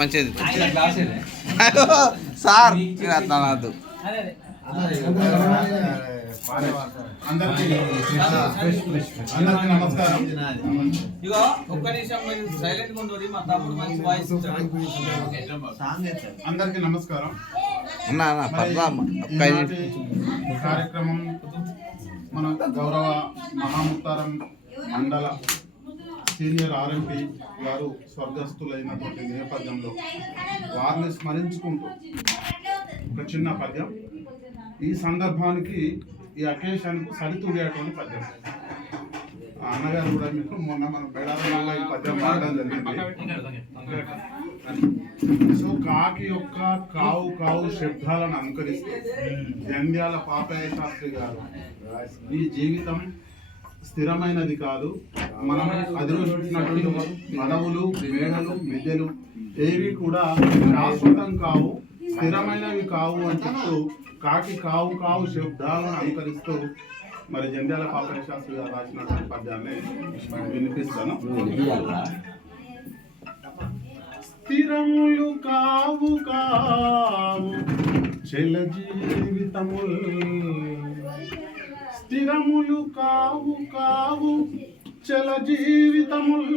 మంచిది సార్ అట్లా నాదు అందరికీ నమస్కారం. ఇగో ఒక్క నిమిషం మీరు సైలెంట్ ఉండోరి మా తమ్ముడు మంచి వాయిస్ అందరికీ నమస్కారం. కార్యక్రమం మన గౌరవ మహాముత్తారం మండల సీనియర్ ఆర్ఎంపీ గారు స్వర్గస్థులైనటువంటి నేపథ్యంలో వారిని స్మరించుకుంటూ ఒక చిన్న పద్యం ఈ సందర్భానికి ఈ అకేషన్కు సరితూగేటువంటి పద్యం. అన్నగారు కూడా మీకు మొన్న మన బేడాల ఈ పద్యం వాడడం జరిగింది. సో కాకి యొక్క కావు కావు శబ్దాలను అనుకరిస్తూ జంధ్యాల పాపయ్య శాస్త్రి గారు ఈ జీవితం స్థిరమైనది కాదు, మనం అధిరోహించినటువంటి పదవులు మేడలు మిద్దెలు ఏవి కూడా శాశ్వతం కావు, స్థిరమైనవి కావు అని చెప్తూ కాకి కావు కావు శబ్దాలను అనుకరిస్తూ మరి జంధ్యాల పాపయ్య శాస్త్రి గారు రాసినటువంటి పద్యాన్ని వినిపిస్తాను. స్థిరములు కావు కావు చెల జీవితముల్, స్థిరములు కావు కావు చల జీవితముల్,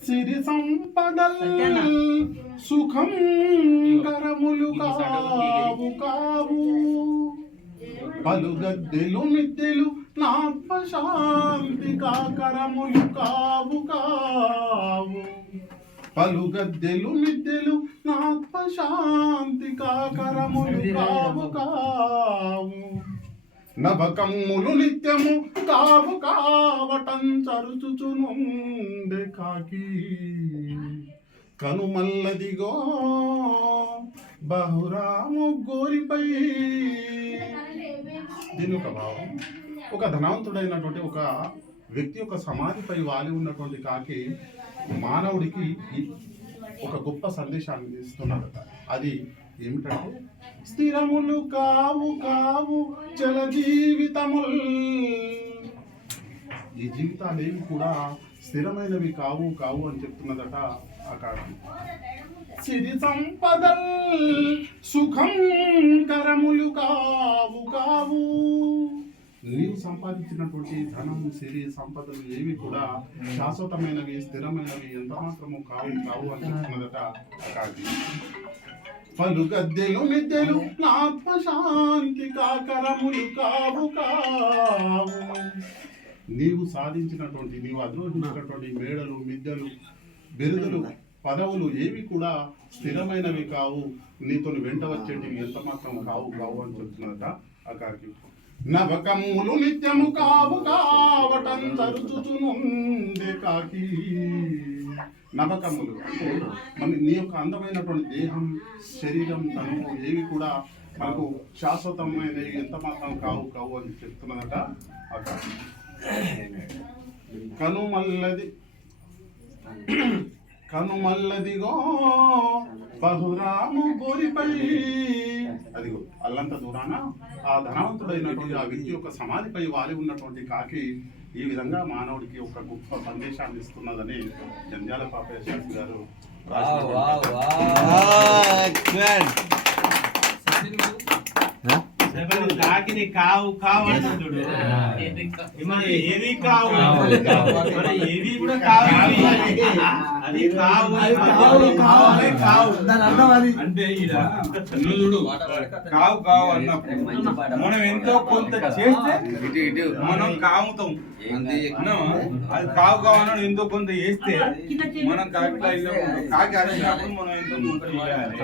సిరి సంపదల్ సుఖం కరములు కావు కావు, పలుగద్దెలు మిద్దెలు నాత్మశాంతి కాకరములు కావు కావు, పలుగద్దెలు మిద్దెలు నాత్మశాంతి కాకరములు కావు కావు, నవకమ్ములు నిత్యము కావు కావటం చరుచుచునుండే కాకి, కనుమల్లదిగో బహురాము గోరిపై. దీని ఒక భావం, ఒక ధనవంతుడైనటువంటి ఒక వ్యక్తి యొక్క సమాధిపై వాలి ఉన్నటువంటి కాకి మానవుడికి ఒక గొప్ప సందేశాన్ని ఇస్తున్నదట. అది ఏమిటంటే స్థిరములు కావు కావు చల జీవితముల్, ఈ జీవితాలు ఏవి కూడా స్థిరమైనవి కావు కావు అని చెప్తున్నదట ఆ కాకి. సిరి సంపదల్ సుఖం కరములు కావు కావు, నీవు సంపాదించినటువంటి ధనం సిరి సంపదలు ఏవి కూడా శాశ్వతమైనవి స్థిరమైనవి ఎంత మాత్రము కావు కావు అని చెప్తున్నదట ఆ కాకి. పలుగద్దెలు మిద్దెలు ఆత్మశాంతి కాకరములు కావు కావు, నీవు సాధించినటువంటి నీవు అధిరోహించినటువంటి మేడలు మిద్దెలు బిరుదులు పదవులు ఏవి కూడా స్థిరమైనవి కావు, నీతో వెంట వచ్చేటివి ఎంత మాత్రం కావు కావు అని చెప్తున్నదట ఆ కాకి. నవకమ్ములు నిత్యము కావు కావటం తరుచుచునుండే కాకి. నవకమ్ములు అంటే మన నీ యొక్క అందమైనటువంటి దేహం శరీరం తనువు ఏవి కూడా మనకు శాశ్వతమైనవి ఎంత మాత్రం కావు కావు అని చెప్తున్నదట ఆ కాకి. కనుమల్లదిగో బహురాము గోరిపై, అదిగో అల్లంత దూరాన ఆ ధనవంతుడైనటువంటి ఆ వ్యక్తి యొక్క సమాధిపై వాలి ఉన్నటువంటి కాకి ఈ విధంగా మానవుడికి ఒక గొప్ప సందేశాన్ని ఇస్తున్నదని జంధ్యాల పాపయ్య శాస్త్రి గారు కాకిని కావు కావు అంటున్నాడు. ఏవి కావు ఏవి కూడా కావు, అది కావు కావు అంటే చూడు కావు కావు అన్నప్పుడు మనం ఎంతో కొంత చేస్తే మనం కావుతాం. అది కావు కావు అన్న ఎంతో కొంత చేస్తే మనం కాకి అరిచినప్పుడు మనం ఎంతో కొంత చేయాలి.